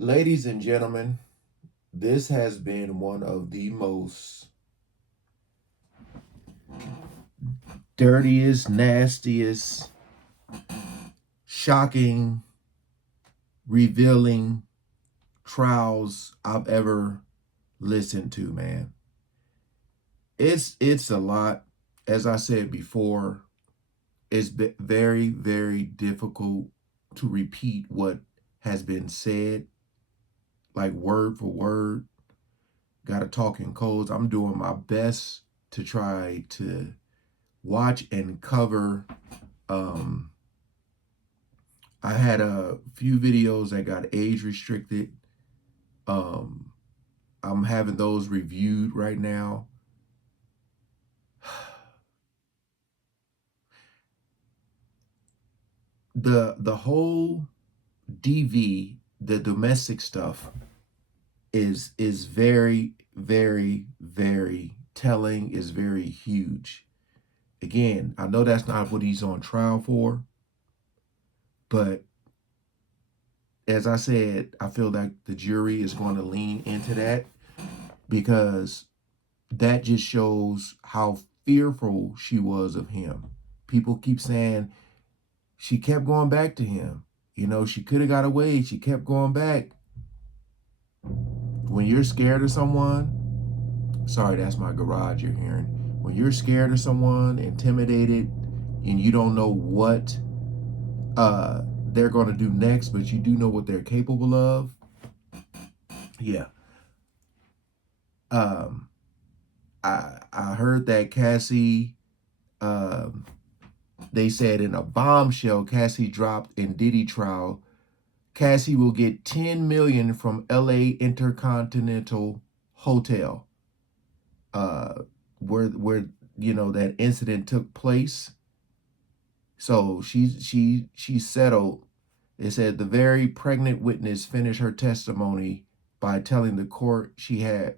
Ladies and gentlemen, this has been one of the most dirtiest, nastiest, shocking, revealing trials I've ever listened to, man. It's a lot. As I said before, it's very, very difficult to repeat what has been said, like word for word. Got to talk in codes. I'm doing my best to try to watch and cover. Um, I had a few videos that got age restricted. Um, I'm having those reviewed right now. The whole DV, the domestic stuff, is very, very, very telling, is very huge. Again, I know that's not what he's on trial for, but as I said, I feel like the jury is going to lean into that because that just shows how fearful she was of him. People keep saying she kept going back to him. You know, she could have got away. She kept going back. When you're scared of someone, sorry, that's my garage you're hearing. When you're scared of someone, intimidated, and you don't know what they're going to do next, but you do know what they're capable of, yeah. Um, I heard that Cassie, um, they said in a bombshell Cassie dropped in Diddy trial, Cassie will get 10 million from LA Intercontinental Hotel, uh, where that incident took place. So she settled. It said the very pregnant witness finished her testimony by telling the court she had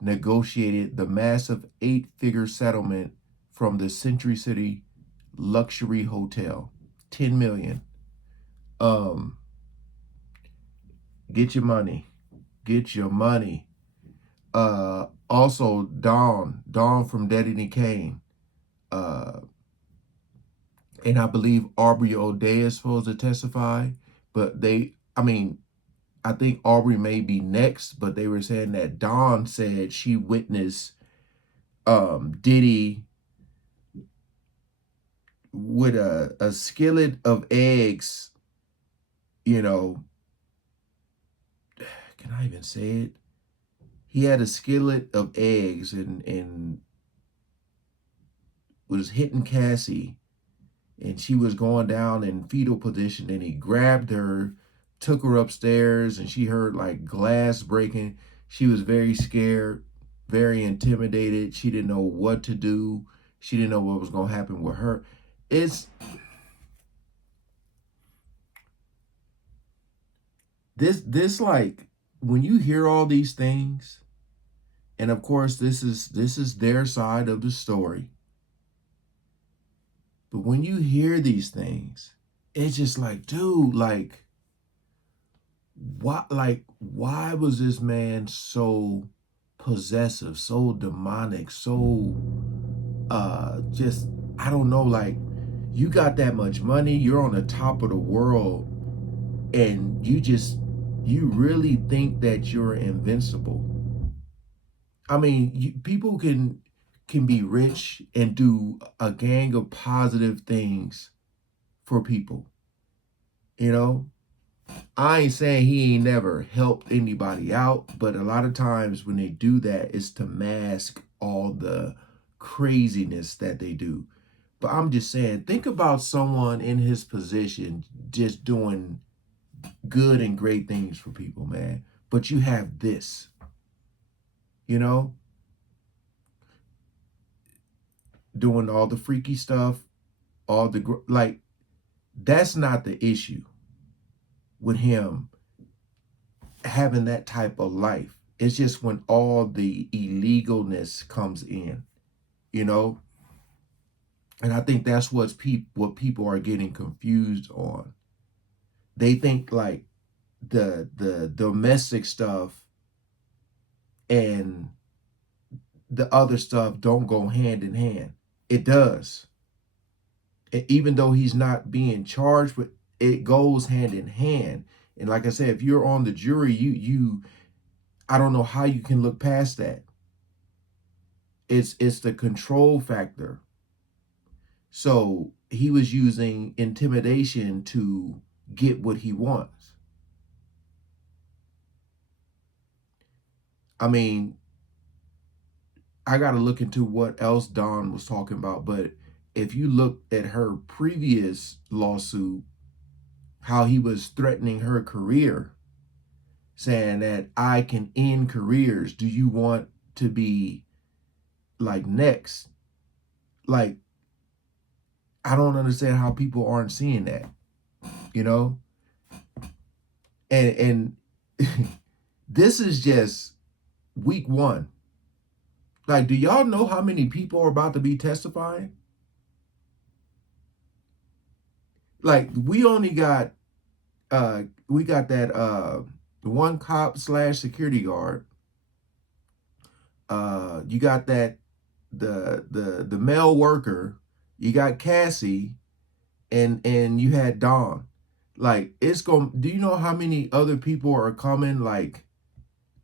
negotiated the massive 8-figure settlement from the Century City luxury hotel. 10 million. Um, get your money. Get your money. Also Dawn from Diddy Kane. Uh, and I believe Aubrey O'Day is supposed to testify, but I think Aubrey may be next, but they were saying that Dawn said she witnessed Diddy with a skillet of eggs, you know, can I even say it? He had a skillet of eggs and was hitting Cassie, and she was going down in fetal position, and he grabbed her, took her upstairs, and she heard like glass breaking. She was very scared, very intimidated. She didn't know what to do. She didn't know what was going to happen with her. It's this like when you hear all these things, and of course this is their side of the story. But when you hear these things, it's just like, dude, why was this man so possessive, so demonic, so just I don't know, like you got that much money, you're on the top of the world, and you really think that you're invincible. I mean, people can be rich and do a gang of positive things for people. You know, I ain't saying he ain't never helped anybody out, but a lot of times when they do that, it's to mask all the craziness that they do. But I'm just saying, think about someone in his position just doing good and great things for people, man. But you have this, you know, doing all the freaky stuff, all the like. That's not the issue with him having that type of life. It's just when all the illegalness comes in, you know? And I think that's what people are getting confused on. They think like the domestic stuff and the other stuff don't go hand in hand. It does. Even though he's not being charged, but it goes hand in hand. And like I said, if you're on the jury, you I don't know how you can look past that. It's the control factor. So he was using intimidation to get what he wants. I mean, I got to look into what else Dawn was talking about, but if you look at her previous lawsuit, how he was threatening her career, saying that I can end careers. Do you want to be like next? Like, I don't understand how people aren't seeing that, you know? And this is just week one. Like, do y'all know how many people are about to be testifying? Like, we only got we got that one cop / security guard. You got that the male worker, you got Cassie, and you had Dawn. Like, it's going, do you know how many other people are coming like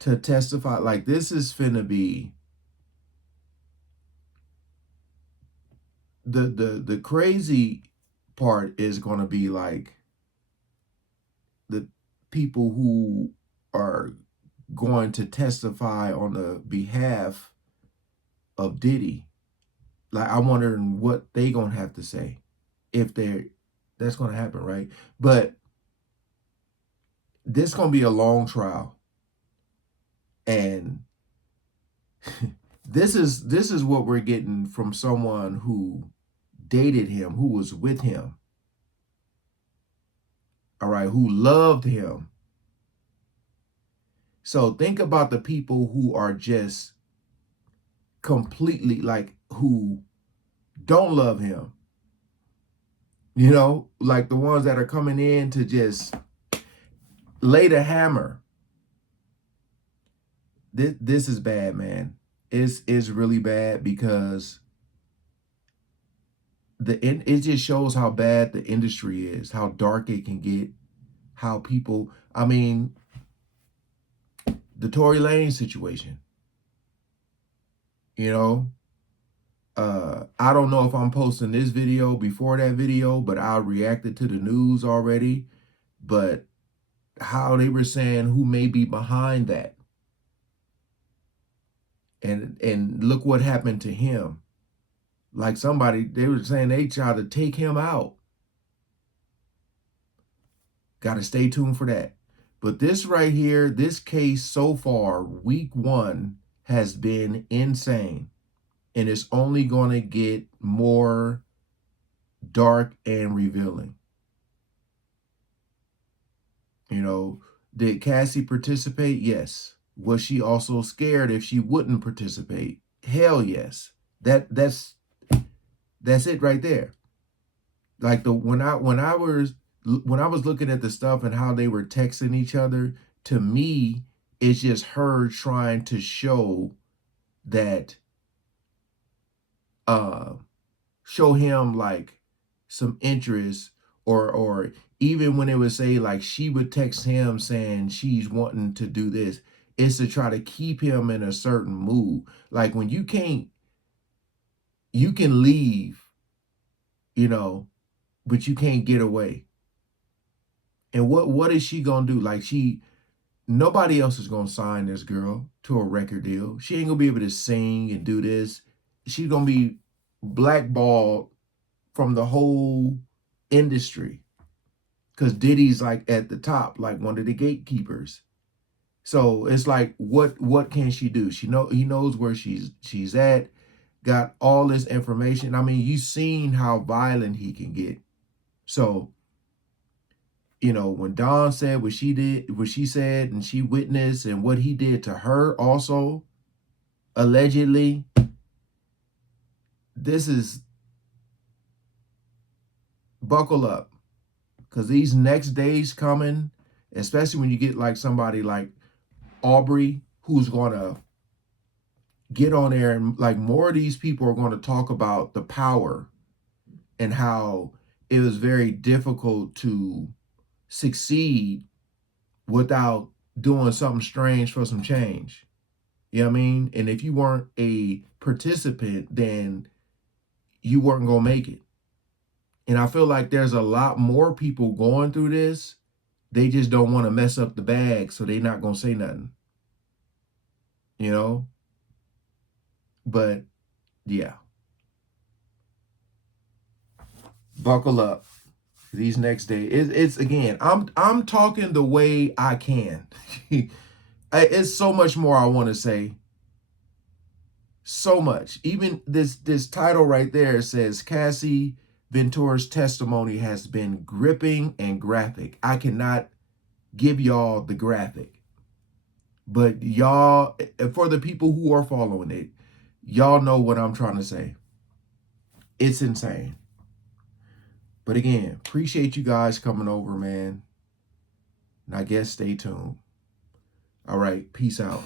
to testify? Like, this is finna be the crazy part is going to be like the people who are going to testify on the behalf of Diddy. Like, I'm wondering what they gonna have to say if that's gonna happen, right? But this gonna be a long trial, and this is what we're getting from someone who dated him, who was with him, all right, who loved him. So think about the people who are just completely like, who don't love him, you know, like the ones that are coming in to just lay the hammer. This is bad, man. It's really bad, because it just shows how bad the industry is, how dark it can get, how people, I mean, the Tory Lane situation, you know, I don't know if I'm posting this video before that video, but I reacted to the news already. But how they were saying who may be behind that, and look what happened to him. Like, somebody, they were saying they tried to take him out. Got to stay tuned for that. But this right here, this case so far, week one, has been insane. And it's only going to get more dark and revealing. You know, did Cassie participate? Yes. Was she also scared if she wouldn't participate? Hell yes. That's it right there. Like, when I was looking at the stuff and how they were texting each other, to me, it's just her trying to show that show him like some interest, or even when it would say like she would text him saying she's wanting to do this, it's to try to keep him in a certain mood. Like, when you can leave, you know, but you can't get away. And what is she gonna do? Like, nobody else is gonna sign this girl to a record deal. She ain't gonna be able to sing and do this. She's gonna be blackballed from the whole industry, because Diddy's like at the top, like one of the gatekeepers. So it's like, what can she do? He knows where she's at, got all this information. I mean, you've seen how violent he can get. So, you know, when Dawn said what she said, and she witnessed, and what he did to her also, allegedly, this is, buckle up, because these next days coming, especially when you get like somebody like Aubrey, who's going to get on there, and like more of these people are going to talk about the power and how it was very difficult to succeed without doing something strange for some change. You know what I mean? And if you weren't a participant, then you weren't going to make it. And I feel like there's a lot more people going through this. They just don't want to mess up the bag, so they're not going to say nothing. You know? But yeah. Buckle up. These next days. It's again, I'm talking the way I can. It's so much more I want to say. So much. Even this title right there says Cassie Ventura's testimony has been gripping and graphic. I cannot give y'all the graphic, but y'all, for the people who are following it, y'all know what I'm trying to say. It's insane. But again, appreciate you guys coming over, man. And I guess stay tuned. All right, peace out.